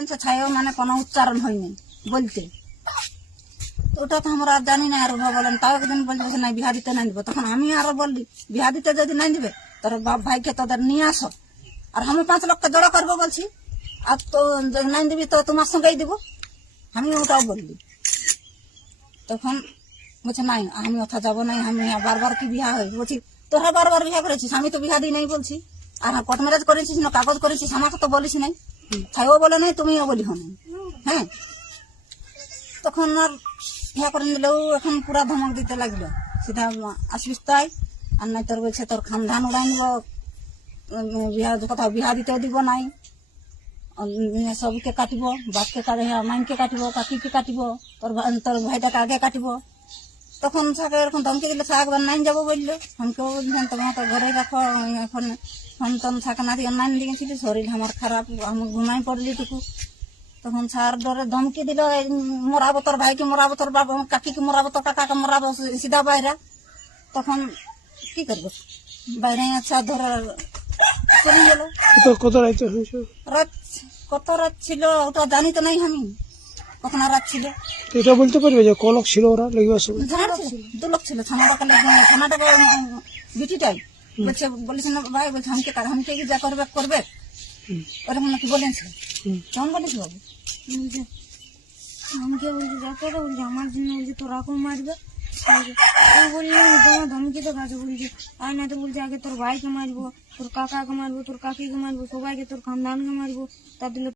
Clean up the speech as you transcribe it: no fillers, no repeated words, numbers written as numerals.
বলেছে ছায়ও মানে কোনো উচ্চারণ হয়নি বলতে। ওটা তো আমরা আর জানি না। আর ওরা বলেন তাও একদিন বলছে না বিহা দিতে নাই দিব। তখন আমি আরো বললি বিহা দিতে যদি নাই দিবে তোর বাপ ভাইকে তোদের নিয়ে আসো, আর আমি 5 লক্ষ জড়ো করবো বলছি, আর তো যদি নাই দিবি তো তোমার সঙ্গেই দিব, আমি ওটাও বললি। তখন বলছে নাই আমি ওঠা যাবো নাই, আমি বারবার কি বিহা হয়। বলছি তোরা বারবার বিহা করেছিস, আমি তো বিহা দিই নাই বলছি। আর কোর্ট ম্যারেজ করেছিস না কাগজ করেছিস, আমাকে তো বলিস নাই, ছাইও বলে নাই তুমিও বলি হো নাই। হ্যাঁ, তখন আর বিহা করে নিলেও এখন পুরা ধমক দিতে লাগলো, সিধা আসিস তাই, আর নাই তোর বলছে তোর খানদান উড়াই নিব, বিহা কোথাও বিহা দিতেও দিব নাই, সবকে কাটিব, বাপকে মাইনকে কাটিব, কাকিকে কাটিব, তোর ভাইটাকে আগে কাটিব। তখন সাকে এরকম ধমকি দিলে সে একবার নাইন যাবো বললো। আমাকেও বলছেন তোমার তো ঘরে রাখো, এখন ফোন টন থাকে না দিয়ে নাইন দিয়েছিল, শরীর আমার খারাপ, আমি ঘুমাই পড়লি টুকু। তখন স্যার ডরে ধমকি দিল মরাবো তোর ভাইকে, মরাবো তোর বাবা কাকিকে, মরাবো তোর কাকাকে, মরাবো সিধা বাইরে। তখন কি করবো, বাইরে আচ্ছা ধরে চলে গেল। কত রাইতে হয়েছে? রাত কত রাত ছিল ওটা জানি তো নাই আমি, কখন রাত ছিল এটা বলতে পারবে যে কলক ছিল ওরা লেগে সময়? 2 লোক ছিল। থানাটা বিটিটাই বলছে, বলেছে না ভাই, বলছে আমাকে যা করবে করবে, ওরকম নাকি বলেছে। কেমন বলেছে বাবু? বলছে আমাকে বলছে যা করে, বলছে আমার জন্য, বলছে তোরা কেউ মারবে। ও বললো তোমার ধমকি তো গাছে, বলছে আর না তো বলছে আগে তোর ভাইকে মারবো, তোর কাকাকে মারবো, তোর কাকিকে মারবো, সবাইকে, তোর খানদানকে মারবো, তার দিলে